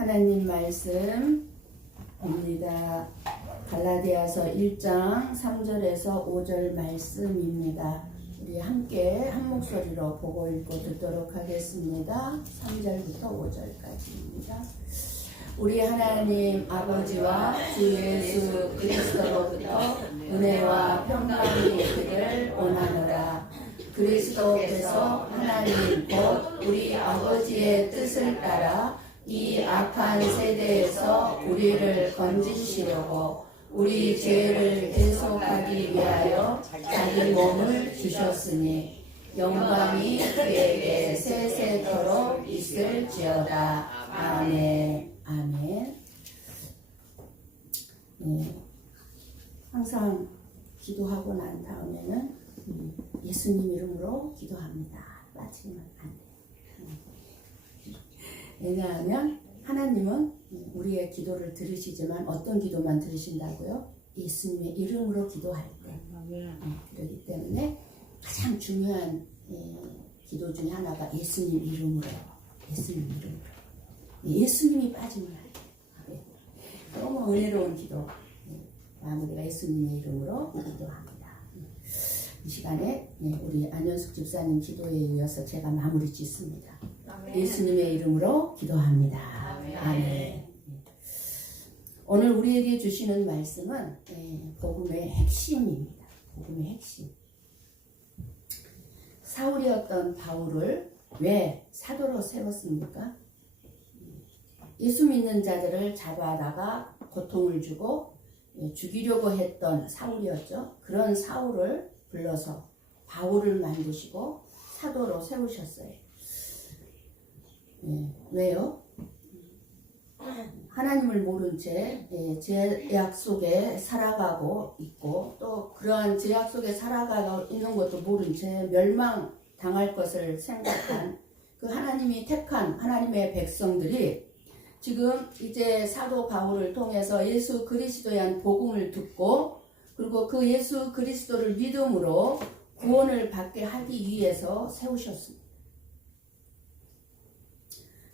하나님 말씀 봅니다. 갈라디아서 1장 3절에서 5절 말씀입니다. 우리 함께 한 목소리로 보고 읽고 듣도록 하겠습니다. 3절부터 5절까지입니다. 우리 하나님 아버지와 주 예수 그리스도로부터 은혜와 평강이 있기를 원하노라. 그리스도께서 하나님 곧 우리 아버지의 뜻을 따라 이 악한 세대에서 우리를 건지시려고 우리 죄를 대속하기 위하여 자기 몸을 주셨으니 영광이 그에게 세세토록 있을지어다. 아멘. 아멘. 네. 항상 기도하고 난 다음에는 예수님 이름으로 기도합니다. 빠지면 안 돼요. 왜냐하면 하나님은 우리의 기도를 들으시지만 어떤 기도만 들으신다고요? 예수님의 이름으로 기도할 때. 그렇기 때문에 가장 중요한 기도 중에 하나가 예수님 이름으로요. 예수님 이름으로. 예수님이 빠지면 안 돼요. 너무 은혜로운 기도. 우리가 예수님의 이름으로 기도합니다. 이 시간에 우리 안현숙 집사님 기도에 이어서 제가 마무리 짓습니다. 아멘. 예수님의 이름으로 기도합니다. 아멘. 아멘. 오늘 우리에게 주시는 말씀은 복음의 핵심입니다. 복음의 핵심. 사울이었던 바울을 왜 사도로 세웠습니까? 예수 믿는 자들을 잡아다가 고통을 주고 죽이려고 했던 사울이었죠. 그런 사울을 불러서 바울을 만드시고 사도로 세우셨어요. 왜요? 하나님을 모른 채 죄악 속에 살아가고 있고 또 그러한 죄악 속에 살아가고 있는 것도 모른 채 멸망당할 것을 생각한 그 하나님이 택한 하나님의 백성들이 지금 이제 사도 바울을 통해서 예수 그리스도에 대한 복음을 듣고 그리고 그 예수 그리스도를 믿음으로 구원을 받게 하기 위해서 세우셨습니다.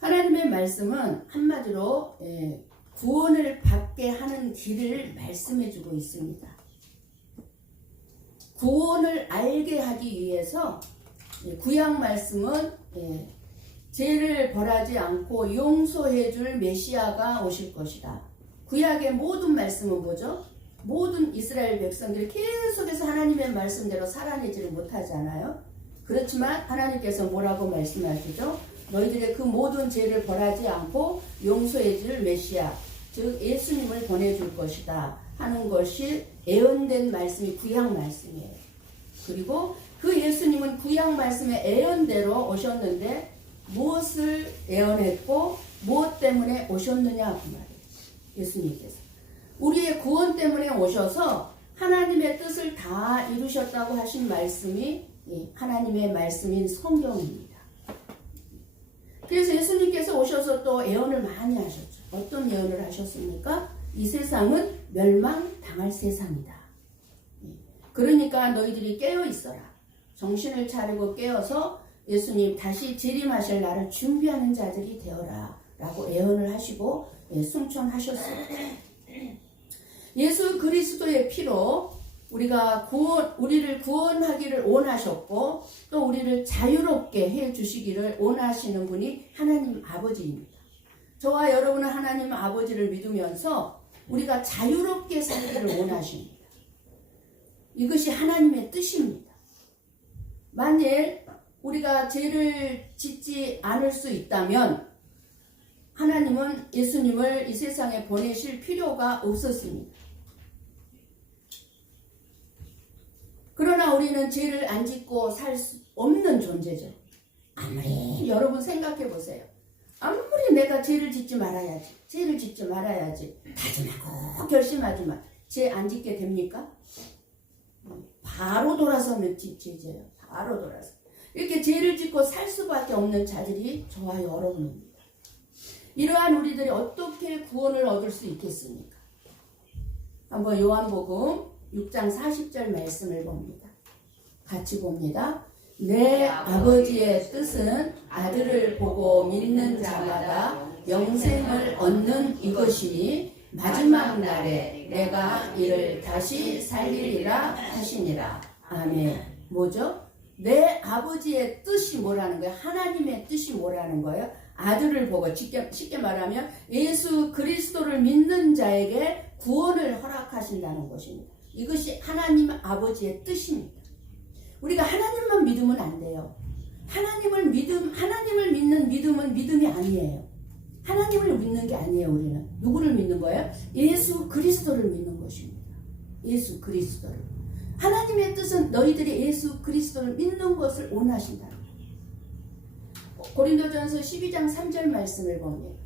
하나님의 말씀은 한마디로 구원을 받게 하는 길을 말씀해주고 있습니다. 구원을 알게 하기 위해서 구약 말씀은 죄를 벌하지 않고 용서해줄 메시아가 오실 것이다. 구약의 모든 말씀은 뭐죠? 모든 이스라엘 백성들이 계속해서 하나님의 말씀대로 살아내지를 못하잖아요. 그렇지만 하나님께서 뭐라고 말씀하시죠? 너희들의 그 모든 죄를 벌하지 않고 용서해줄 메시아, 즉 예수님을 보내줄 것이다 하는 것이 예언된 말씀이 구약 말씀이에요. 그리고 그 예수님은 구약 말씀의 예언대로 오셨는데 무엇을 예언했고 무엇 때문에 오셨느냐 그 말이에요. 예수님께서 우리의 구원 때문에 오셔서 하나님의 뜻을 다 이루셨다고 하신 말씀이 하나님의 말씀인 성경입니다. 그래서 예수님께서 오셔서 또 예언을 많이 하셨죠. 어떤 예언을 하셨습니까? 이 세상은 멸망당할 세상이다. 그러니까 너희들이 깨어 있어라. 정신을 차리고 깨어서 예수님 다시 재림하실 날을 준비하는 자들이 되어라 라고 예언을 하시고 승천하셨어요. 예수 그리스도의 피로 우리를 구원하기를 원하셨고 또 우리를 자유롭게 해주시기를 원하시는 분이 하나님 아버지입니다. 저와 여러분은 하나님 아버지를 믿으면서 우리가 자유롭게 살기를 원하십니다. 이것이 하나님의 뜻입니다. 만일 우리가 죄를 짓지 않을 수 있다면 하나님은 예수님을 이 세상에 보내실 필요가 없었습니다. 그러나 우리는 죄를 안 짓고 살 수 없는 존재죠. 아무리 여러분 생각해 보세요. 아무리 내가 죄를 짓지 말아야지 다짐하고 결심하지만 죄 안 짓게 됩니까? 바로 돌아서면 죄예요. 바로 돌아서. 이렇게 죄를 짓고 살 수밖에 없는 자들이 저와 여러분입니다. 이러한 우리들이 어떻게 구원을 얻을 수 있겠습니까? 한번 요한복음 6장 40절 말씀을 봅니다. 같이 봅니다. 내 아버지의 뜻은 아들을 보고 믿는 자마다 영생을 얻는 이것이니 마지막 날에 내가 이를 다시 살리리라 하시니라. 아멘. 뭐죠? 내 아버지의 뜻이 뭐라는 거예요? 하나님의 뜻이 뭐라는 거예요? 아들을 보고 쉽게 말하면 예수 그리스도를 믿는 자에게 구원을 허락하신다는 것입니다. 이것이 하나님 아버지의 뜻입니다. 우리가 하나님만 믿으면 안 돼요. 하나님을 믿는 믿음은 믿음이 아니에요. 하나님을 믿는 게 아니에요. 우리는 누구를 믿는 거예요? 예수 그리스도를 믿는 것입니다. 예수 그리스도를. 하나님의 뜻은 너희들이 예수 그리스도를 믿는 것을 원하신다. 고린도전서 12장 3절 말씀을 봅니다.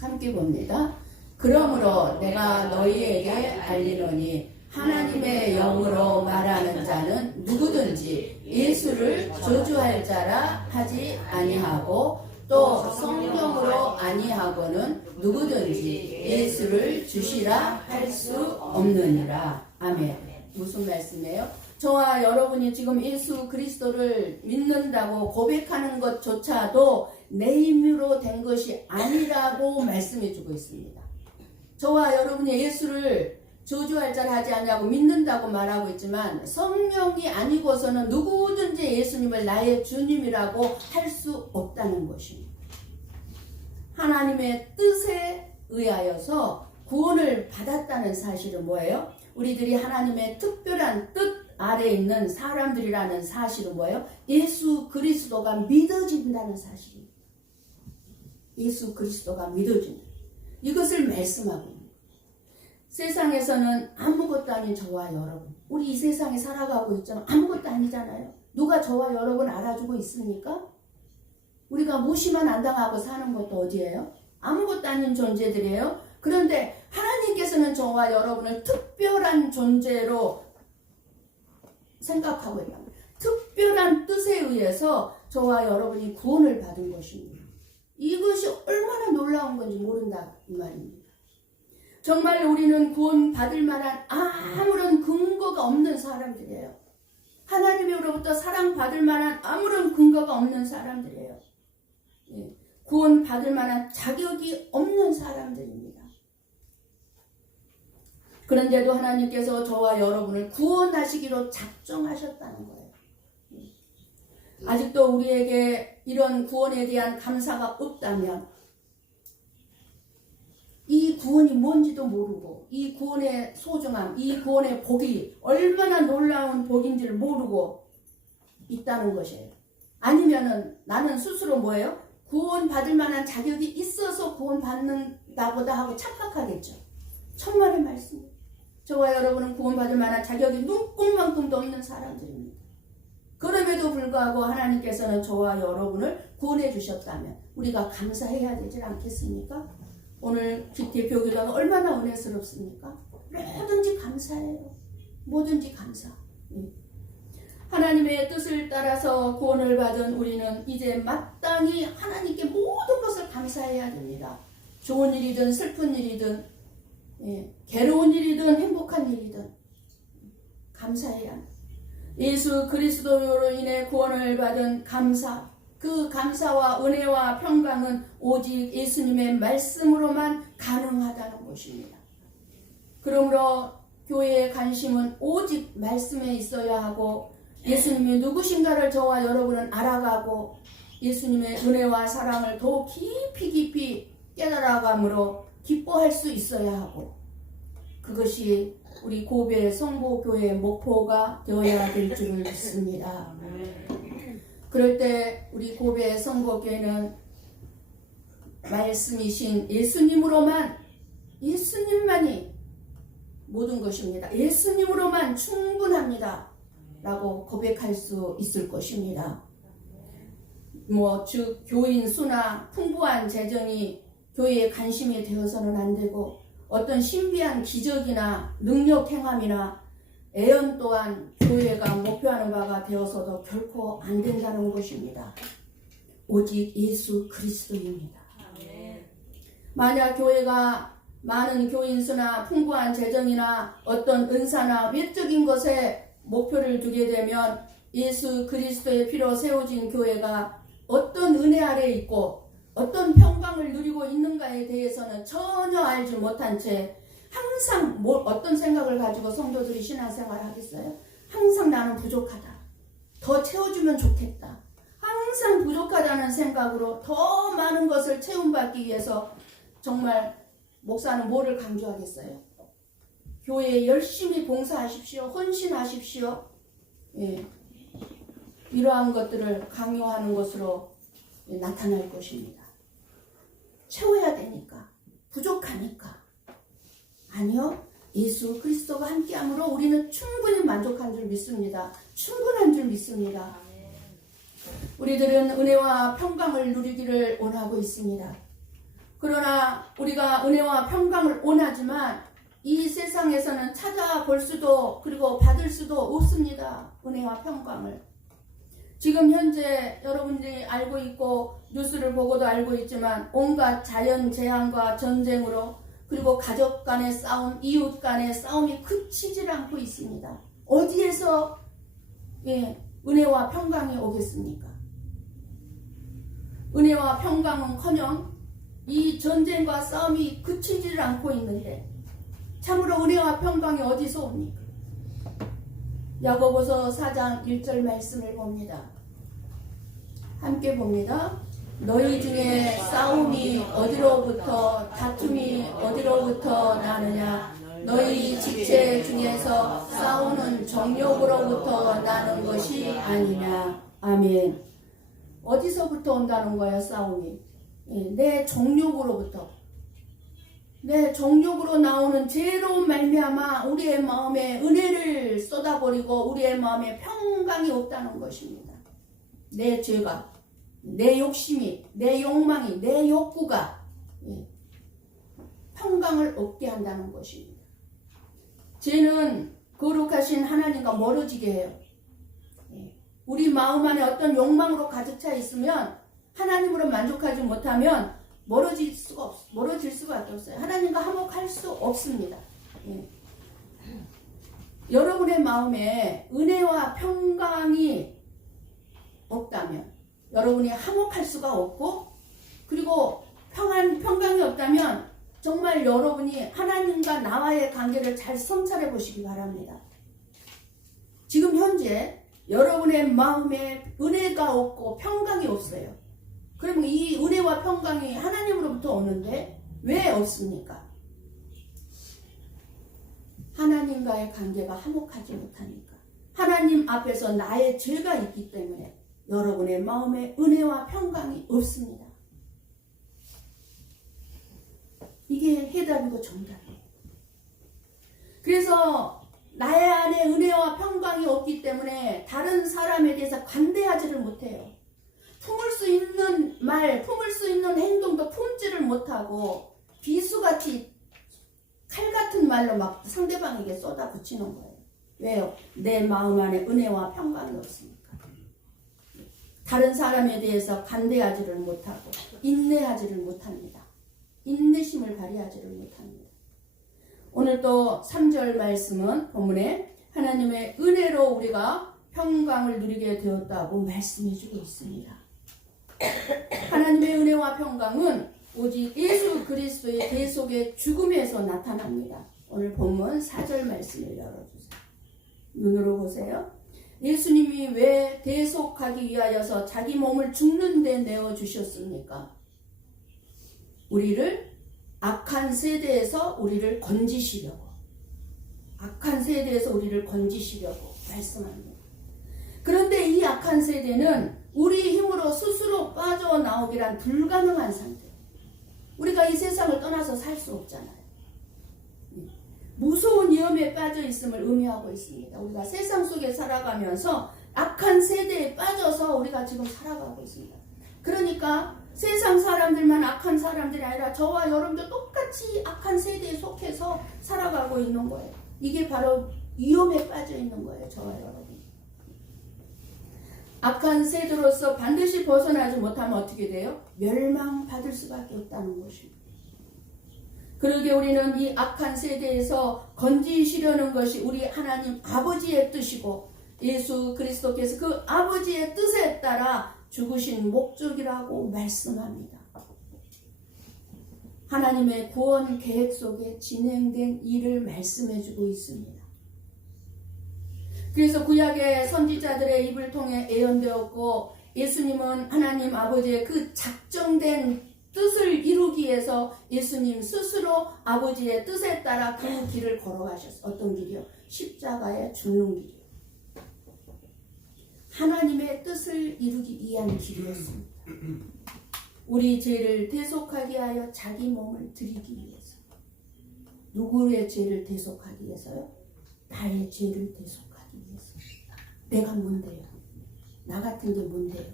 함께 봅니다. 그러므로 내가 너희에게 알리노니 하나님의 영으로 말하는 자는 누구든지 예수를 저주할 자라 하지 아니하고 또 성령으로 아니하고는 누구든지 예수를 주시라 할 수 없느니라. 아멘. 무슨 말씀이에요? 저와 여러분이 지금 예수 그리스도를 믿는다고 고백하는 것조차도 내 힘으로 된 것이 아니라고 말씀해 주고 있습니다. 저와 여러분이 예수를 저주할 자를 하지 않냐고 믿는다고 말하고 있지만 성령이 아니고서는 누구든지 예수님을 나의 주님이라고 할 수 없다는 것입니다. 하나님의 뜻에 의하여서 구원을 받았다는 사실은 뭐예요? 우리들이 하나님의 특별한 뜻 아래 있는 사람들이라는 사실은 뭐예요? 예수 그리스도가 믿어진다는 사실입니다. 예수 그리스도가 믿어진다. 이것을 말씀하고 있습니다. 세상에서는 아무것도 아닌 저와 여러분, 우리 이 세상에 살아가고 있지만 아무것도 아니잖아요. 누가 저와 여러분 알아주고 있습니까? 우리가 무시만 안 당하고 사는 것도 어디예요? 아무것도 아닌 존재들이에요. 그런데 하나님께서는 저와 여러분을 특별한 존재로 생각하고 있다. 특별한 뜻에 의해서 저와 여러분이 구원을 받은 것입니다. 이것이 얼마나 놀라운 건지 모른다 이 말입니다. 정말 우리는 구원 받을 만한 아무런 근거가 없는 사람들이에요. 하나님으로부터 사랑받을 만한 아무런 근거가 없는 사람들이에요. 구원 받을 만한 자격이 없는 사람들입니다. 그런데도 하나님께서 저와 여러분을 구원하시기로 작정하셨다는 거예요. 아직도 우리에게 이런 구원에 대한 감사가 없다면 이 구원이 뭔지도 모르고 이 구원의 소중함, 이 구원의 복이 얼마나 놀라운 복인지를 모르고 있다는 것이에요. 아니면은 나는 스스로 뭐예요? 구원 받을 만한 자격이 있어서 구원 받는다 보다 하고 착각하겠죠. 천만의 말씀. 저와 여러분은 구원 받을 만한 자격이 눈꼽만큼도 없는 사람들입니다. 그럼에도 불구하고 하나님께서는 저와 여러분을 구원해 주셨다면 우리가 감사해야 되지 않겠습니까? 오늘 대표 기도가 얼마나 은혜스럽습니까? 뭐든지 감사해요. 뭐든지 감사. 하나님의 뜻을 따라서 구원을 받은 우리는 이제 마땅히 하나님께 모든 것을 감사해야 됩니다. 좋은 일이든 슬픈 일이든 괴로운 일이든 행복한 일이든 감사해야 합니다. 예수 그리스도로 인해 구원을 받은 감사, 그 감사와 은혜와 평강은 오직 예수님의 말씀으로만 가능하다는 것입니다. 그러므로 교회의 관심은 오직 말씀에 있어야 하고 예수님이 누구신가를 저와 여러분은 알아가고 예수님의 은혜와 사랑을 더 깊이 깨달아감으로 기뻐할 수 있어야 하고 그것이 우리 고베 성보교회의 목표가 되어야 될 줄을 믿습니다. 그럴 때 우리 고베 성보교회는 말씀이신 예수님만이 모든 것입니다. 예수님으로만 충분합니다. 라고 고백할 수 있을 것입니다. 즉 교인 수나 풍부한 재정이 교회의 관심이 되어서는 안 되고 어떤 신비한 기적이나 능력 행함이나 애연 또한 교회가 목표하는 바가 되어서도 결코 안 된다는 것입니다. 오직 예수 그리스도입니다. 만약 교회가 많은 교인 수나 풍부한 재정이나 어떤 은사나 외적인 것에 목표를 두게 되면 예수 그리스도의 피로 세워진 교회가 어떤 은혜 아래 있고 어떤 평강을 누리고 있는가에 대해서는 전혀 알지 못한 채 항상 어떤 생각을 가지고 성도들이 신앙생활을 하겠어요? 항상 나는 부족하다. 더 채워주면 좋겠다. 항상 부족하다는 생각으로 더 많은 것을 채움받기 위해서 정말 목사는 뭐를 강조하겠어요? 교회에 열심히 봉사하십시오. 헌신하십시오. 예. 이러한 것들을 강요하는 것으로 나타날 것입니다. 채워야 되니까. 부족하니까. 아니요. 예수 그리스도가 함께함으로 우리는 충분히 만족한 줄 믿습니다. 충분한 줄 믿습니다. 우리들은 은혜와 평강을 누리기를 원하고 있습니다. 그러나 우리가 은혜와 평강을 원하지만 이 세상에서는 찾아볼 수도 그리고 받을 수도 없습니다. 은혜와 평강을. 지금 현재 여러분들이 알고 있고 뉴스를 보고도 알고 있지만 온갖 자연 재앙과 전쟁으로 그리고 가족 간의 싸움, 이웃 간의 싸움이 그치질 않고 있습니다. 어디에서 은혜와 평강이 오겠습니까? 은혜와 평강은커녕 이 전쟁과 싸움이 그치질 않고 있는데 참으로 은혜와 평강이 어디서 옵니까? 야고보서 4장 1절 말씀을 봅니다. 함께 봅니다. 너희 중에 싸움이 어디로부터 다툼이 어디로부터 나느냐? 너희 지체 중에서 싸우는 정욕으로부터 나는 것이 아니냐? 아멘. 어디서부터 온다는 거예요, 싸움이? 내 정욕으로부터. 내 정욕으로 나오는 죄로 말미암아 우리의 마음에 은혜를 쏟아버리고 우리의 마음에 평강이 없다는 것입니다. 내 죄가, 내 욕심이, 내 욕망이, 내 욕구가 평강을 얻게 한다는 것입니다. 죄는 거룩하신 하나님과 멀어지게 해요. 우리 마음 안에 어떤 욕망으로 가득 차 있으면 하나님으로 만족하지 못하면 멀어질 수가 없어요. 하나님과 화목할 수 없습니다. 여러분의 마음에 은혜와 평강이 없다면 여러분이 화목할 수가 없고 그리고 평강이 없다면 정말 여러분이 하나님과 나와의 관계를 잘 성찰해 보시기 바랍니다. 지금 현재 여러분의 마음에 은혜가 없고 평강이 없어요. 그러면 이 은혜와 평강이 하나님으로부터 오는데 왜 없습니까? 하나님과의 관계가 화목하지 못하니까. 하나님 앞에서 나의 죄가 있기 때문에 여러분의 마음에 은혜와 평강이 없습니다. 이게 해답이고 정답이에요. 그래서 나의 안에 은혜와 평강이 없기 때문에 다른 사람에 대해서 관대하지를 못해요. 품을 수 있는 말, 품을 수 있는 행동도 품지를 못하고 비수같이 칼 같은 말로 막 상대방에게 쏟아붙이는 거예요. 왜요? 내 마음 안에 은혜와 평강이 없으니까. 다른 사람에 대해서 관대하지를 못하고 인내하지를 못합니다. 인내심을 발휘하지를 못합니다. 오늘 또 3절 말씀은 본문에 하나님의 은혜로 우리가 평강을 누리게 되었다고 말씀해 주고 있습니다. 하나님의 은혜와 평강은 오직 예수 그리스도의 대속의 죽음에서 나타납니다. 오늘 본문 4절 말씀을 열어주세요. 눈으로 보세요. 예수님이 왜 대속하기 위하여서 자기 몸을 죽는 데 내어주셨습니까? 우리를 악한 세대에서 우리를 건지시려고. 악한 세대에서 우리를 건지시려고 말씀합니다. 그런데 이 악한 세대는 우리 힘으로 스스로 빠져나오기란 불가능한 상태. 우리가 이 세상을 떠나서 살 수 없잖아요. 무서운 위험에 빠져 있음을 의미하고 있습니다. 우리가 세상 속에 살아가면서 악한 세대에 빠져서 우리가 지금 살아가고 있습니다. 그러니까 세상 사람들만 악한 사람들이 아니라 저와 여러분도 똑같이 악한 세대에 속해서 살아가고 있는 거예요. 이게 바로 위험에 빠져 있는 거예요. 저와 여러분. 악한 세대로서 반드시 벗어나지 못하면 어떻게 돼요? 멸망받을 수밖에 없다는 것입니다. 그러게 우리는 이 악한 세대에서 건지시려는 것이 우리 하나님 아버지의 뜻이고 예수 그리스도께서 그 아버지의 뜻에 따라 죽으신 목적이라고 말씀합니다. 하나님의 구원 계획 속에 진행된 일을 말씀해 주고 있습니다. 그래서 구약의 선지자들의 입을 통해 예언되었고 예수님은 하나님 아버지의 그 작정된 뜻을 이루기 위해서 예수님 스스로 아버지의 뜻에 따라 그 길을 걸어가셨어요. 어떤 길이요? 십자가에 죽는 길이요. 하나님의 뜻을 이루기 위한 길이었습니다. 우리 죄를 대속하기 위하여 자기 몸을 드리기 위해서. 누구의 죄를 대속하기 위해서요? 나의 죄를 대속하기 위해서. 내가 뭔데요? 나 같은 게 뭔데요?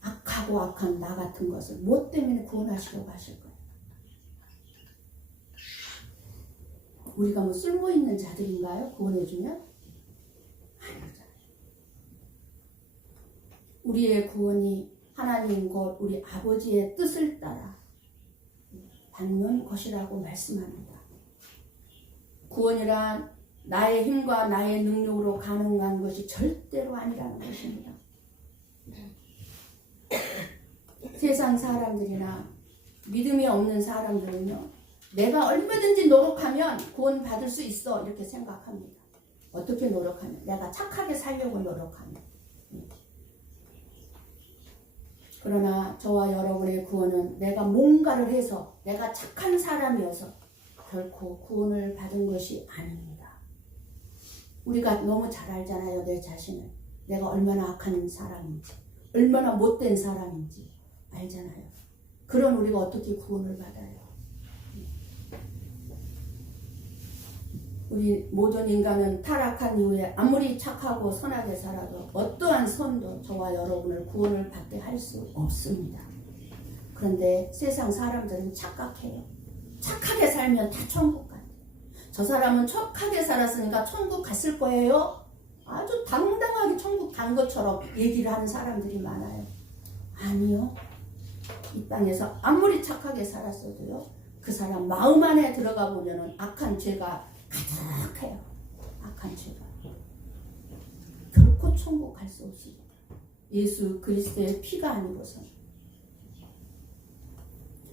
악하고 악한 나 같은 것을 뭐 때문에 구원하시려고 하실 거예요? 우리가 뭐 쓸모있는 자들인가요? 구원해주면? 아니잖아요. 우리의 구원이 하나님 곧 우리 아버지의 뜻을 따라 받는 것이라고 말씀합니다. 구원이란 나의 힘과 나의 능력으로 가능한 것이 절대로 아니라는 것입니다. 세상 사람들이나 믿음이 없는 사람들은요, 내가 얼마든지 노력하면 구원 받을 수 있어 이렇게 생각합니다. 어떻게 노력하면? 내가 착하게 살려고 노력하면. 그러나 저와 여러분의 구원은 내가 뭔가를 해서 내가 착한 사람이어서 결코 구원을 받은 것이 아닙니다. 우리가 너무 잘 알잖아요. 내 자신을. 내가 얼마나 악한 사람인지, 얼마나 못된 사람인지 알잖아요. 그런 우리가 어떻게 구원을 받아요? 우리 모든 인간은 타락한 이후에 아무리 착하고 선하게 살아도 어떠한 선도 저와 여러분을 구원을 받게 할 수 없습니다. 그런데 세상 사람들은 착각해요. 착하게 살면 다 천국 가요. 저 사람은 착하게 살았으니까 천국 갔을 거예요. 아주 당당하게 천국 간 것처럼 얘기를 하는 사람들이 많아요. 아니요. 이 땅에서 아무리 착하게 살았어도요, 그 사람 마음 안에 들어가 보면은 악한 죄가 가득해요. 악한 죄가. 결코 천국 갈 수 없습니다. 예수 그리스도의 피가 아니고서는.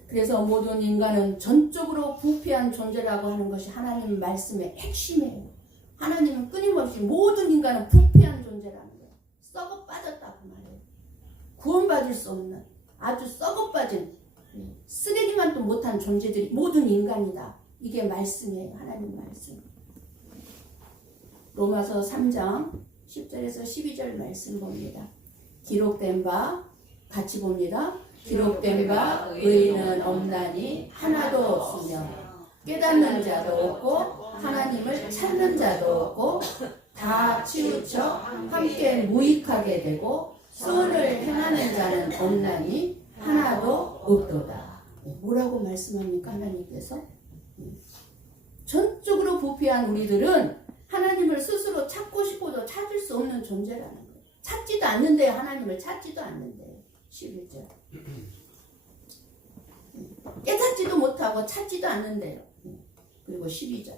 그래서 모든 인간은 전적으로 부패한 존재라고 하는 것이 하나님 말씀의 핵심이에요. 하나님은 끊임없이 모든 인간은 부패한 존재라는 거예요. 썩어 빠졌다고 말해요. 구원받을 수 없는 아주 썩어 빠진 쓰레기만 또 못한 존재들이 모든 인간이다. 이게 말씀이에요. 하나님 말씀. 로마서 3장 10절에서 12절 말씀 봅니다. 기록된 바 같이 봅니다. 기록된 바 의인은 없나니 하나도 없으며 깨닫는 자도 없고 하나님을 찾는 자도 없고 다 치우쳐 함께 무익하게 되고 선을 행하는 자는 없나니 하나도 없도다. 뭐라고 말씀합니까? 하나님께서 전적으로 부패한 우리들은 하나님을 스스로 찾고 싶어도 찾을 수 없는 존재라는 거예요. 찾지도 않는데요. 하나님을 찾지도 않는데요. 11절. 깨닫지도 못하고 찾지도 않는데요. 그리고 12절.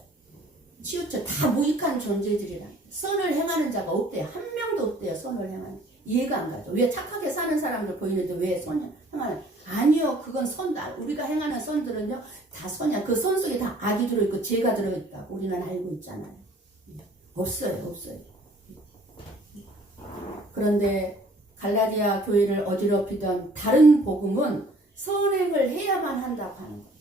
치우쳐 다 무익한 존재들이라. 선을 행하는 자가 없대요. 한 명도 없대요. 선을 행하는. 이해가 안 가죠. 왜 착하게 사는 사람들 보이는데 왜 선을 행하는? 아니요. 그건 선다. 우리가 행하는 선들은요. 다 선이야. 그 선 속에 다 악이 들어있고 죄가 들어있다고 우리는 알고 있잖아요. 없어요. 없어요. 그런데 갈라디아 교회를 어지럽히던 다른 복음은 선행을 해야만 한다고 하는 거예요.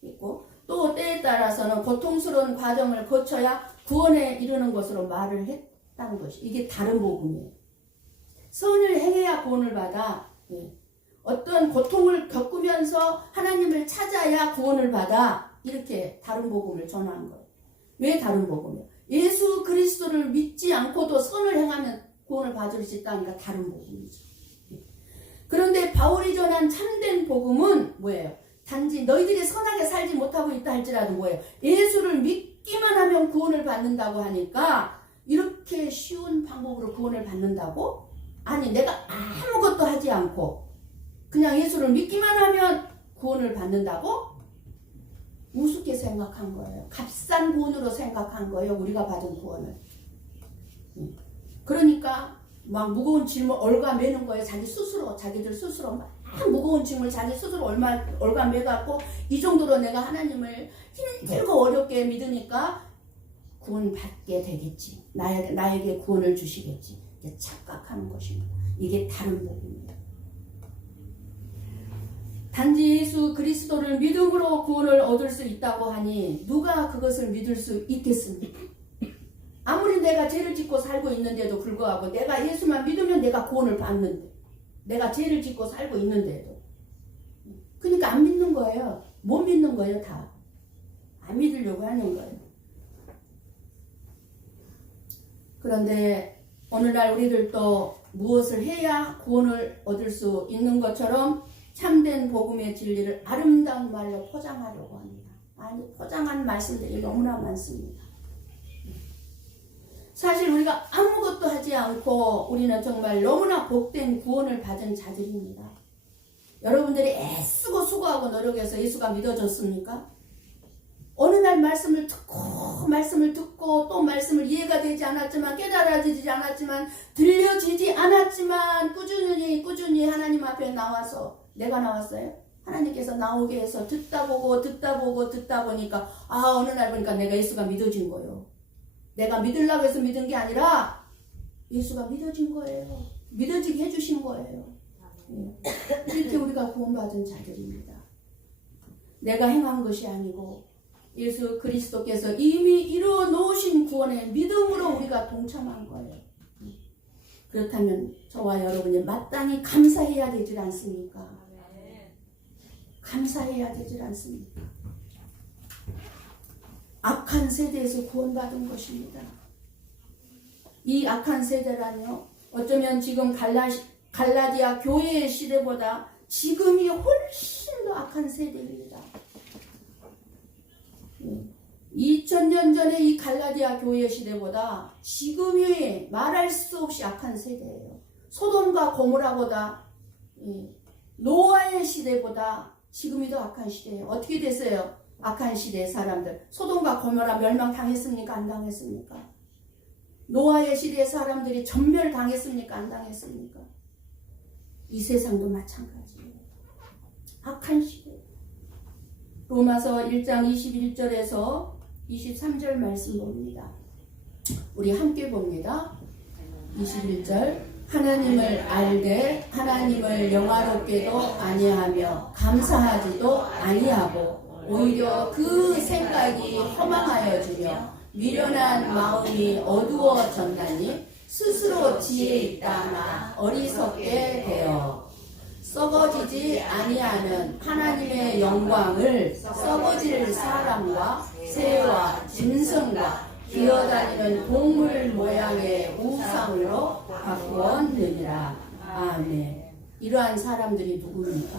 있고 또 때에 따라서는 고통스러운 과정을 거쳐야 구원에 이르는 것으로 말을 했다는 것이 이게 다른 복음이에요. 선을 행해야 구원을 받아. 어떤 고통을 겪으면서 하나님을 찾아야 구원을 받아. 이렇게 다른 복음을 전하는 거예요. 왜 다른 복음이에요? 예수 그리스도를 믿지 않고도 선을 행하면 구원을 받을 수 있다니까 다른 복음이죠. 그런데 바울이 전한 참된 복음은 뭐예요? 단지 너희들이 선하게 살지 못하고 있다 할지라도 뭐예요? 예수를 믿기만 하면 구원을 받는다고 하니까 이렇게 쉬운 방법으로 구원을 받는다고? 아니 내가 아무것도 하지 않고 그냥 예수를 믿기만 하면 구원을 받는다고? 우습게 생각한 거예요. 값싼 구원으로 생각한 거예요. 우리가 받은 구원을. 그러니까 막 무거운 짐을 얽어매는 거예요. 자기들 스스로 막 무거운 짐을 자기 스스로 올가매갖고 이 정도로 내가 하나님을 힘들고 어렵게 믿으니까 구원받게 되겠지. 나에게 구원을 주시겠지. 이제 착각하는 것입니다. 이게 다른 복음이에요. 단지 예수 그리스도를 믿음으로 구원을 얻을 수 있다고 하니 누가 그것을 믿을 수 있겠습니까? 아무리 내가 죄를 짓고 살고 있는데도 불구하고 내가 예수만 믿으면 내가 구원을 받는데 내가 죄를 짓고 살고 있는데도 그러니까 안 믿는 거예요. 못 믿는 거예요. 다 안 믿으려고 하는 거예요. 그런데 오늘날 우리들도 무엇을 해야 구원을 얻을 수 있는 것처럼 참된 복음의 진리를 아름다운 말로 포장하려고 합니다. 아니, 포장한 말씀들이 너무나 많습니다. 사실 우리가 아무것도 하지 않고 우리는 정말 너무나 복된 구원을 받은 자들입니다. 여러분들이 애쓰고 수고하고 노력해서 예수가 믿어졌습니까? 어느 날 말씀을 듣고 또 말씀을 이해가 되지 않았지만 깨달아지지 않았지만 들려지지 않았지만 꾸준히 하나님 앞에 나와서 내가 나왔어요? 하나님께서 나오게 해서 듣다 보니까 어느 날 보니까 내가 예수가 믿어진 거예요. 내가 믿으려고 해서 믿은 게 아니라 예수가 믿어진 거예요. 믿어지게 해주신 거예요. 이렇게 우리가 구원받은 자들입니다. 내가 행한 것이 아니고 예수 그리스도께서 이미 이루어 놓으신 구원에 믿음으로 우리가 동참한 거예요. 그렇다면 저와 여러분이 마땅히 감사해야 되질 않습니까? 감사해야 되질 않습니까? 악한 세대에서 구원받은 것입니다. 이 악한 세대라뇨 어쩌면 지금 갈라디아 교회의 시대보다 지금이 훨씬 더 악한 세대입니다. 2000년 전에 이 갈라디아 교회 시대보다 지금이 말할 수 없이 악한 세대예요. 소돔과 고모라보다 노아의 시대보다 지금이 더 악한 시대예요. 어떻게 됐어요? 악한 시대의 사람들. 소돔과 고모라 멸망당했습니까? 안 당했습니까? 노아의 시대의 사람들이 전멸당했습니까? 안 당했습니까? 이 세상도 마찬가지예요. 악한 시대. 로마서 1장 21절에서 23절 말씀 봅니다. 우리 함께 봅니다. 21절 하나님을 알되 하나님을 영화롭게도 아니하며 감사하지도 아니하고 오히려 그 생각이 허망하여지며 미련한 마음이 어두워졌나니 스스로 지혜 있다나 어리석게 되어 썩어지지 아니하는 하나님의 영광을 썩어질 사람과 새와 짐승과 기어다니는 동물 모양의 우상으로 바꾸었느니라. 아멘. 이러한 사람들이 누구입니까?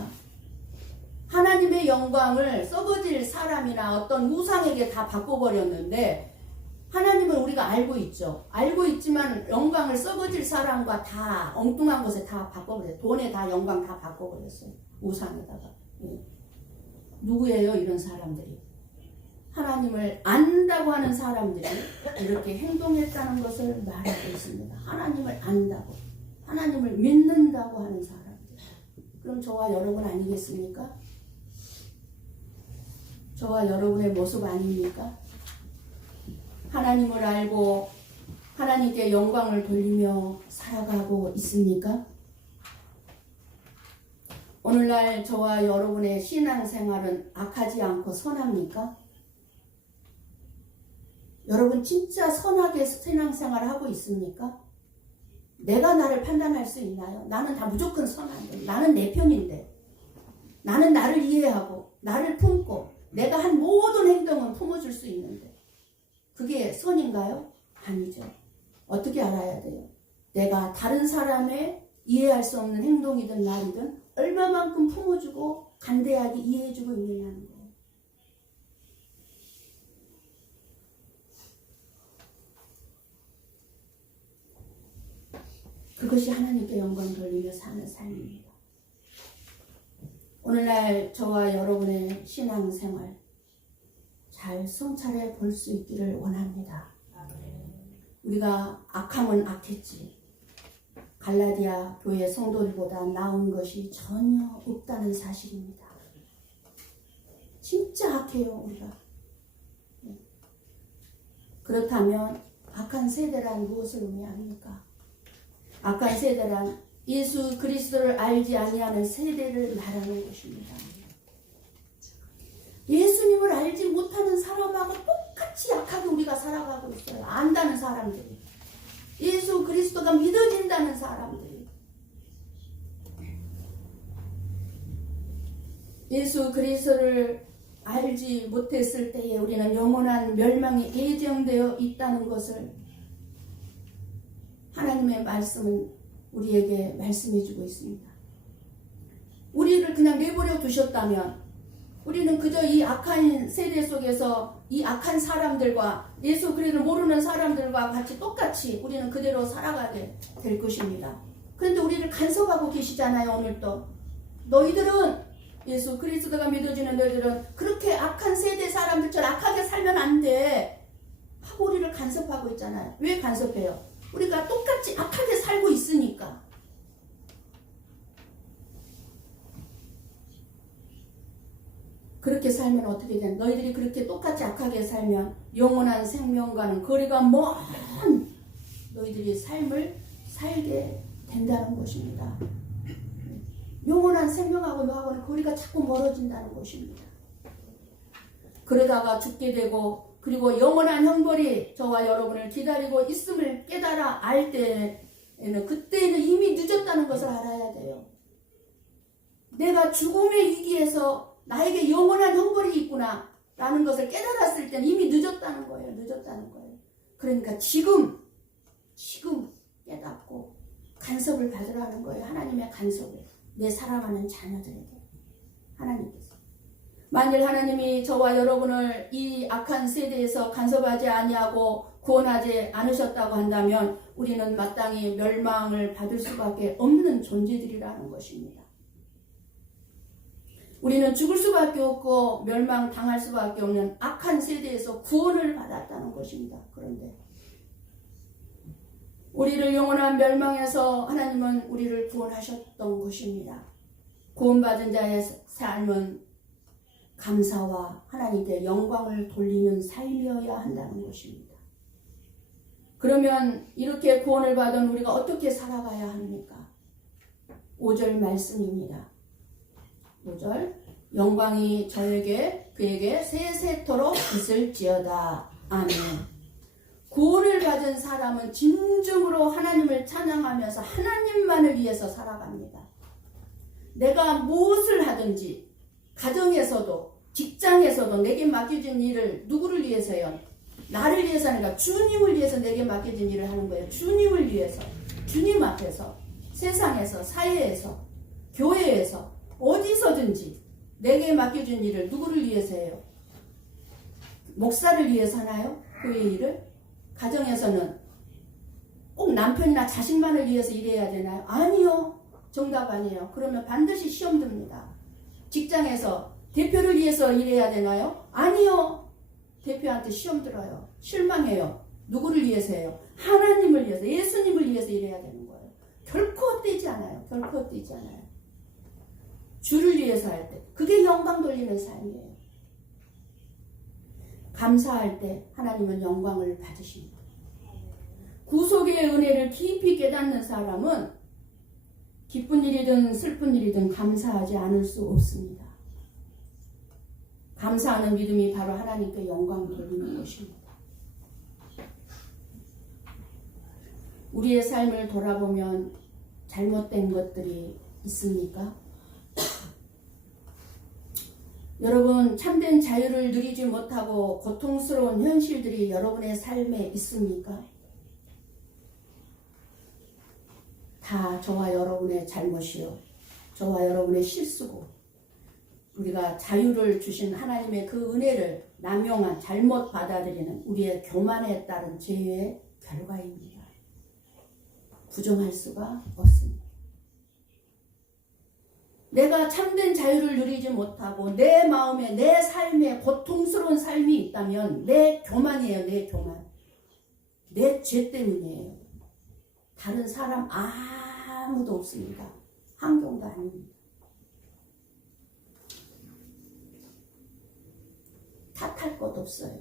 하나님의 영광을 썩어질 사람이나 어떤 우상에게 다 바꿔버렸는데 하나님은 우리가 알고 있죠. 알고 있지만 영광을 썩어질 사람과 다 엉뚱한 것에 다 바꿔버렸어요. 돈에 다 영광 다 바꿔버렸어요. 우상에다가. 누구예요? 이런 사람들이. 하나님을 안다고 하는 사람들이 이렇게 행동했다는 것을 말하고 있습니다. 하나님을 안다고. 하나님을 믿는다고 하는 사람들. 그럼 저와 여러분 아니겠습니까? 저와 여러분의 모습 아닙니까? 하나님을 알고 하나님께 영광을 돌리며 살아가고 있습니까? 오늘날 저와 여러분의 신앙생활은 악하지 않고 선합니까? 여러분 진짜 선하게 신앙생활을 하고 있습니까? 내가 나를 판단할 수 있나요? 나는 다 무조건 선한데 나는 내 편인데 나는 나를 이해하고 나를 품고 내가 한 모든 행동은 품어줄 수 있는데 그게 선인가요? 아니죠. 어떻게 알아야 돼요? 내가 다른 사람의 이해할 수 없는 행동이든 말이든 얼마만큼 품어주고 간대하게 이해해주고 있느냐는 거예요. 그것이 하나님께 영광 돌리며 사는 삶입니다. 오늘날 저와 여러분의 신앙생활 잘 성찰해 볼 수 있기를 원합니다. 우리가 악하면 악했지. 갈라디아 교회 성도들보다 나은 것이 전혀 없다는 사실입니다. 진짜 악해요, 우리가. 그렇다면 악한 세대란 무엇을 의미합니까? 악한 세대란 예수 그리스도를 알지 아니하는 세대를 말하는 것입니다. 예수님을 알지 못하는 사람하고 똑같이 약하게 우리가 살아가고 있어요. 안다는 사람들이. 예수 그리스도가 믿어진다는 사람들이. 예수 그리스도를 알지 못했을 때에 우리는 영원한 멸망이 예정되어 있다는 것을 하나님의 말씀은 우리에게 말씀해 주고 있습니다. 우리를 그냥 내버려 두셨다면 우리는 그저 이 악한 세대 속에서 이 악한 사람들과 예수 그리스도를 모르는 사람들과 같이 똑같이 우리는 그대로 살아가게 될 것입니다. 그런데 우리를 간섭하고 계시잖아요. 오늘도 너희들은 예수 그리스도가 믿어지는 너희들은 그렇게 악한 세대 사람들처럼 악하게 살면 안 돼 하고 우리를 간섭하고 있잖아요. 왜 간섭해요? 우리가 똑같이 악하게 살고 있으니까. 그렇게 살면 어떻게 되냐? 너희들이 그렇게 똑같이 악하게 살면 영원한 생명과는 거리가 먼 너희들이 삶을 살게 된다는 것입니다. 영원한 생명하고 너하고는 거리가 자꾸 멀어진다는 것입니다. 그러다가 죽게 되고 그리고 영원한 형벌이 저와 여러분을 기다리고 있음을 깨달아 알 때에는 그때는 이미 늦었다는 것을 알아야 돼요. 내가 죽음의 위기에서 나에게 영원한 형벌이 있구나 라는 것을 깨달았을 때는 이미 늦었다는 거예요. 늦었다는 거예요. 그러니까 지금 깨닫고 간섭을 받으라는 거예요. 하나님의 간섭을. 내 사랑하는 자녀들에게 하나님께서 만일 하나님이 저와 여러분을 이 악한 세대에서 간섭하지 아니하고 구원하지 않으셨다고 한다면 우리는 마땅히 멸망을 받을 수밖에 없는 존재들이라는 것입니다. 우리는 죽을 수밖에 없고 멸망당할 수밖에 없는 악한 세대에서 구원을 받았다는 것입니다. 그런데 우리를 영원한 멸망에서 하나님은 우리를 구원하셨던 것입니다. 구원받은 자의 삶은 감사와 하나님께 영광을 돌리는 삶이어야 한다는 것입니다. 그러면 이렇게 구원을 받은 우리가 어떻게 살아가야 합니까? 5절 말씀입니다. 5절 영광이 저에게 그에게 세세토록 있을지어다. 아멘. 구원을 받은 사람은 진정으로 하나님을 찬양하면서 하나님만을 위해서 살아갑니다. 내가 무엇을 하든지 가정에서도 직장에서도 내게 맡겨진 일을 누구를 위해서요? 나를 위해서 하니까 주님을 위해서 내게 맡겨진 일을 하는 거예요. 주님을 위해서, 주님 앞에서, 세상에서, 사회에서, 교회에서 어디서든지 내게 맡겨진 일을 누구를 위해서 해요? 목사를 위해서 하나요? 교회 일을? 가정에서는 꼭 남편이나 자식만을 위해서 일해야 되나요? 아니요. 정답 아니에요. 그러면 반드시 시험 듭니다. 직장에서 대표를 위해서 일해야 되나요? 아니요. 대표한테 시험 들어요. 실망해요. 누구를 위해서 해요? 하나님을 위해서, 예수님을 위해서 일해야 되는 거예요. 결코 헛되지 않아요. 결코 헛되지 않아요. 주를 위해서 할 때 그게 영광 돌리는 삶이에요. 감사할 때 하나님은 영광을 받으십니다. 구속의 은혜를 깊이 깨닫는 사람은 기쁜 일이든 슬픈 일이든 감사하지 않을 수 없습니다. 감사하는 믿음이 바로 하나님께 영광 돌리는 것입니다. 우리의 삶을 돌아보면 잘못된 것들이 있습니까? 여러분, 참된 자유를 누리지 못하고 고통스러운 현실들이 여러분의 삶에 있습니까? 다 저와 여러분의 잘못이요. 저와 여러분의 실수고 우리가 자유를 주신 하나님의 그 은혜를 남용한 잘못 받아들이는 우리의 교만에 따른 죄의 결과입니다. 부정할 수가 없습니다. 내가 참된 자유를 누리지 못하고 내 마음에 내 삶에 고통스러운 삶이 있다면 내 교만이에요. 내 교만. 내 죄 때문이에요. 다른 사람 아무도 없습니다. 환경도 아닙니다. 탓할 것 없어요.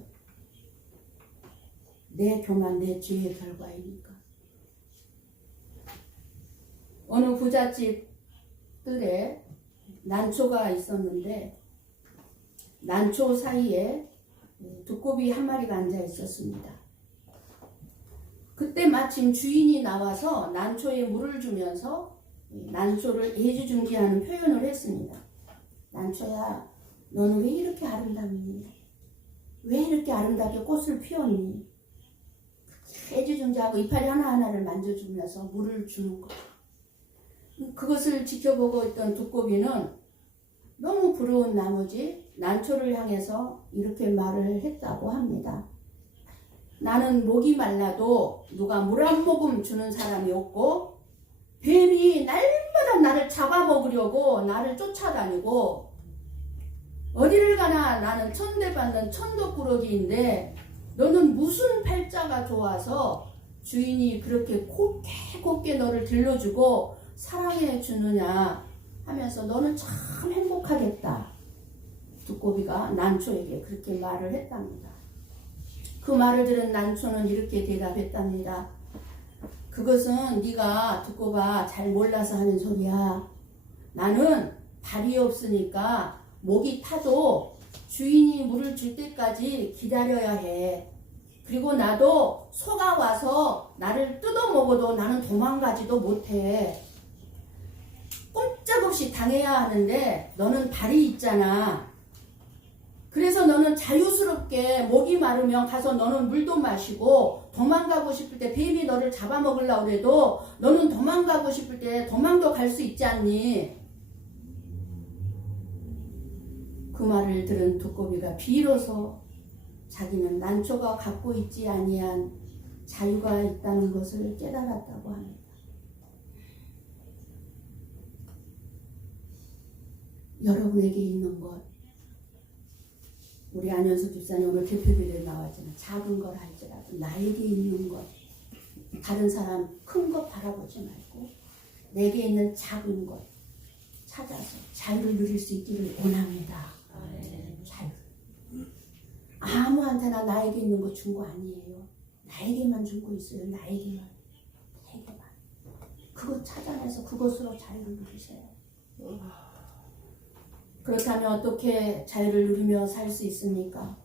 내 교만, 내 죄의 결과이니까. 어느 부잣집 뜰에 난초가 있었는데 난초 사이에 두꺼비 한 마리가 앉아 있었습니다. 그때 마침 주인이 나와서 난초에 물을 주면서 난초를 애지중지하는 표현을 했습니다. 난초야, 너는 왜 이렇게 아름답니? 왜 이렇게 아름답게 꽃을 피웠니? 애지중지하고 이파리 하나하나를 만져주면서 물을 주는 것. 그것을 지켜보고 있던 두꺼비는 너무 부러운 나머지 난초를 향해서 이렇게 말을 했다고 합니다. 나는 목이 말라도 누가 물 한 모금 주는 사람이 없고 뱀이 날마다 나를 잡아먹으려고 나를 쫓아다니고 어디를 가나 나는 천대받는 천덕꾸러기인데 너는 무슨 팔자가 좋아서 주인이 그렇게 곱게 너를 들려주고 사랑해 주느냐 하면서 너는 참 행복하겠다. 두꺼비가 난초에게 그렇게 말을 했답니다. 그 말을 들은 난초는 이렇게 대답했답니다. 그것은 네가 두꺼봐 잘 몰라서 하는 소리야. 나는 발이 없으니까 목이 타도 주인이 물을 줄 때까지 기다려야 해. 그리고 나도 소가 와서 나를 뜯어먹어도 나는 도망가지도 못해. 꼼짝없이 당해야 하는데 너는 발이 있잖아. 그래서 너는 자유스럽게 목이 마르면 가서 너는 물도 마시고 도망가고 싶을 때 뱀이 너를 잡아먹으려고 해도 너는 도망가고 싶을 때 도망도 갈 수 있지 않니? 그 말을 들은 두꺼비가 비로소 자기는 난초가 갖고 있지 아니한 자유가 있다는 것을 깨달았다고 합니다. 여러분에게 있는 것, 우리 안현수 집사님 오늘 대표비를 나왔잖아요. 작은 걸 할지라도 나에게 있는 것, 다른 사람 큰 것 바라보지 말고 내게 있는 작은 것 찾아서 자유를 누릴 수 있기를 원합니다. 자유. 아무한테나 나에게 있는 거 준 거 아니에요. 나에게만 준 거 있어요. 나에게만. 그것 찾아내서 그것으로 자유를 누리세요. 그렇다면 어떻게 자유를 누리며 살 수 있습니까?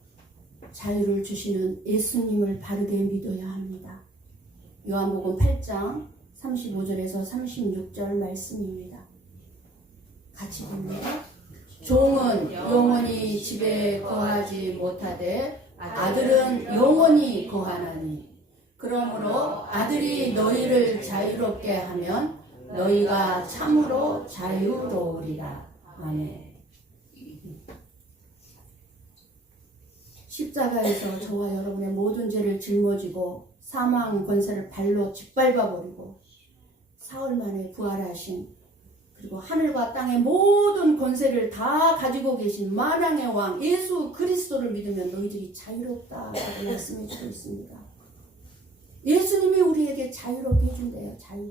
자유를 주시는 예수님을 바르게 믿어야 합니다. 요한복음 8장 35절에서 36절 말씀입니다. 같이 봅니다. 종은 영원히 집에 거하지 못하되 아들은 영원히 거하나니 그러므로 아들이 너희를 자유롭게 하면 너희가 참으로 자유로우리라. 아멘. 십자가에서 저와 여러분의 모든 죄를 짊어지고 사망 권세를 발로 짓밟아버리고 사흘 만에 부활하신, 그리고 하늘과 땅의 모든 권세를 다 가지고 계신 만왕의 왕 예수 그리스도를 믿으면 너희들이 자유롭다라고 말씀해주고 있습니다. 예수님이 우리에게 자유롭게 해준대요. 자유.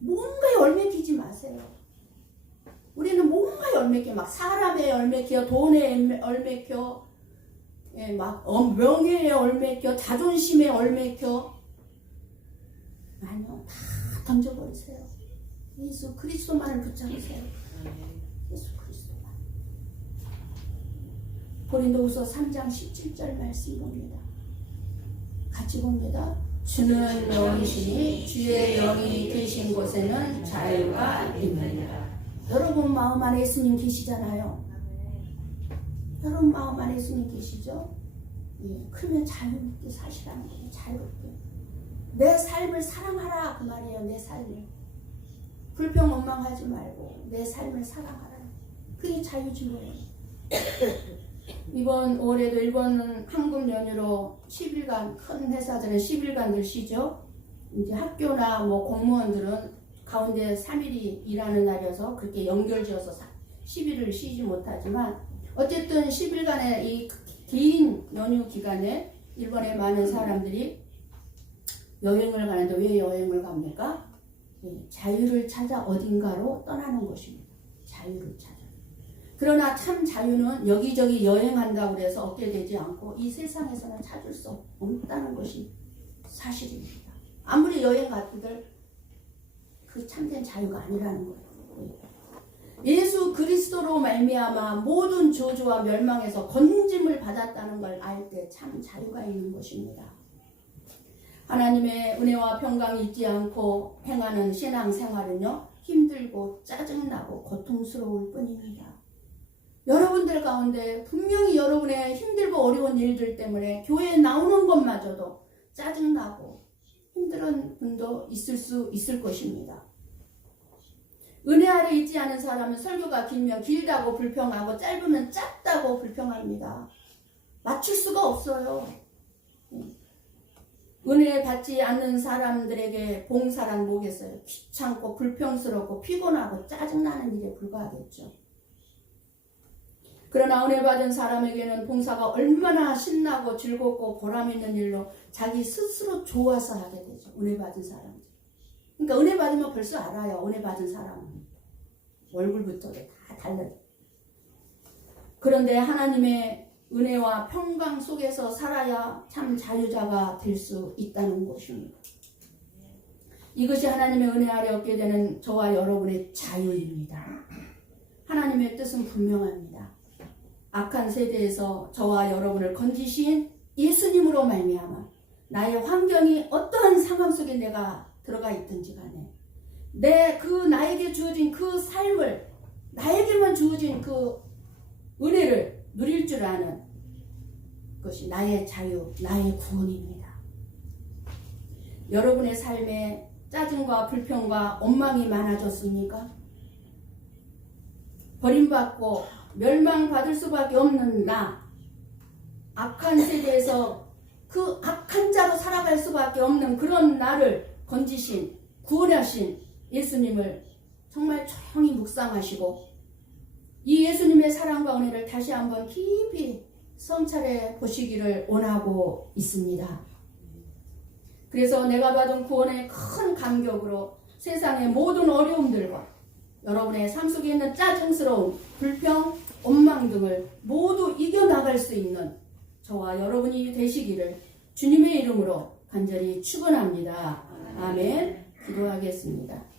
뭔가에 얽매이지 마세요. 우리는 뭔가에 얽매여, 막 사람에 얽매여, 돈에 얽매여, 막 명예에 얽매여, 자존심에 얽매여. 아니요, 다 던져버리세요. 예수 그리스도만을 붙잡으세요. 예수 그리스도만. 고린도후서 3장 17절 말씀 봅니다. 같이 봅니다. 주는 영이시니 주의 영이 계신 곳에는 자유가 있느니라. 여러분 마음 안에 예수님 계시잖아요. 여러분 마음 안에 예수님 계시죠? 예, 그러면 자유롭게 사시라는 거예요. 자유롭게. 내 삶을 사랑하라 그 말이에요. 내 삶을. 불평 원망하지 말고 내 삶을 사랑하라. 그게 자유주의 거예요. 이번 올해도 일본 한국 연휴로 10일간, 큰 회사들은 10일간들 쉬죠. 이제 학교나 뭐 공무원들은 가운데 3일이 일하는 날이어서 그렇게 연결지어서 10일을 쉬지 못하지만 어쨌든 10일간의 이 긴 연휴 기간에 일본의 많은 사람들이 여행을 가는데 왜 여행을 갑니까? 자유를 찾아 어딘가로 떠나는 것입니다. 자유를 찾아. 그러나 참 자유는 여기저기 여행한다고 해서 얻게 되지 않고 이 세상에서는 찾을 수 없다는 것이 사실입니다. 아무리 여행 가도들 그 참된 자유가 아니라는 거예요. 예수 그리스도로 말미암아 모든 저주와 멸망에서 건짐을 받았다는 걸 알 때 참 자유가 있는 것입니다. 하나님의 은혜와 평강이 있지 않고 행하는 신앙생활은요, 힘들고 짜증나고 고통스러울 뿐입니다. 여러분들 가운데 분명히 여러분의 힘들고 어려운 일들 때문에 교회에 나오는 것마저도 짜증나고 힘든 분도 있을 것입니다. 은혜 아래 있지 않은 사람은 설교가 길면 길다고 불평하고 짧으면 짧다고 불평합니다. 맞출 수가 없어요. 은혜 받지 않는 사람들에게 봉사란 뭐겠어요? 귀찮고 불평스럽고 피곤하고 짜증나는 일에 불과하겠죠. 그러나 은혜 받은 사람에게는 봉사가 얼마나 신나고 즐겁고 보람있는 일로 자기 스스로 좋아서 하게 되죠. 은혜 받은 사람들. 그러니까 은혜 받으면 벌써 알아요. 은혜 받은 사람은. 얼굴부터 다 달라요. 그런데 하나님의 은혜와 평강 속에서 살아야 참 자유자가 될 수 있다는 것입니다. 이것이 하나님의 은혜 아래 얻게 되는 저와 여러분의 자유입니다. 하나님의 뜻은 분명합니다. 악한 세대에서 저와 여러분을 건지신 예수님으로 말미암아 나의 환경이 어떠한 상황 속에 내가 들어가 있든지 간에 나에게 주어진 그 삶을 나에게만 주어진 그 은혜를 누릴 줄 아는 것이 나의 자유, 나의 구원입니다. 여러분의 삶에 짜증과 불평과 원망이 많아졌습니까? 버림받고 멸망받을 수밖에 없는 나, 악한 세대에서 그 악한 자로 살아갈 수밖에 없는 그런 나를 건지신, 구원하신 예수님을 정말 조용히 묵상하시고 이 예수님의 사랑과 은혜를 다시 한번 깊이 성찰해 보시기를 원하고 있습니다. 그래서 내가 받은 구원의 큰 감격으로 세상의 모든 어려움들과 여러분의 삶 속에 있는 짜증스러움, 불평, 원망 등을 모두 이겨나갈 수 있는 저와 여러분이 되시기를 주님의 이름으로 간절히 축원합니다. 아멘. 기도하겠습니다.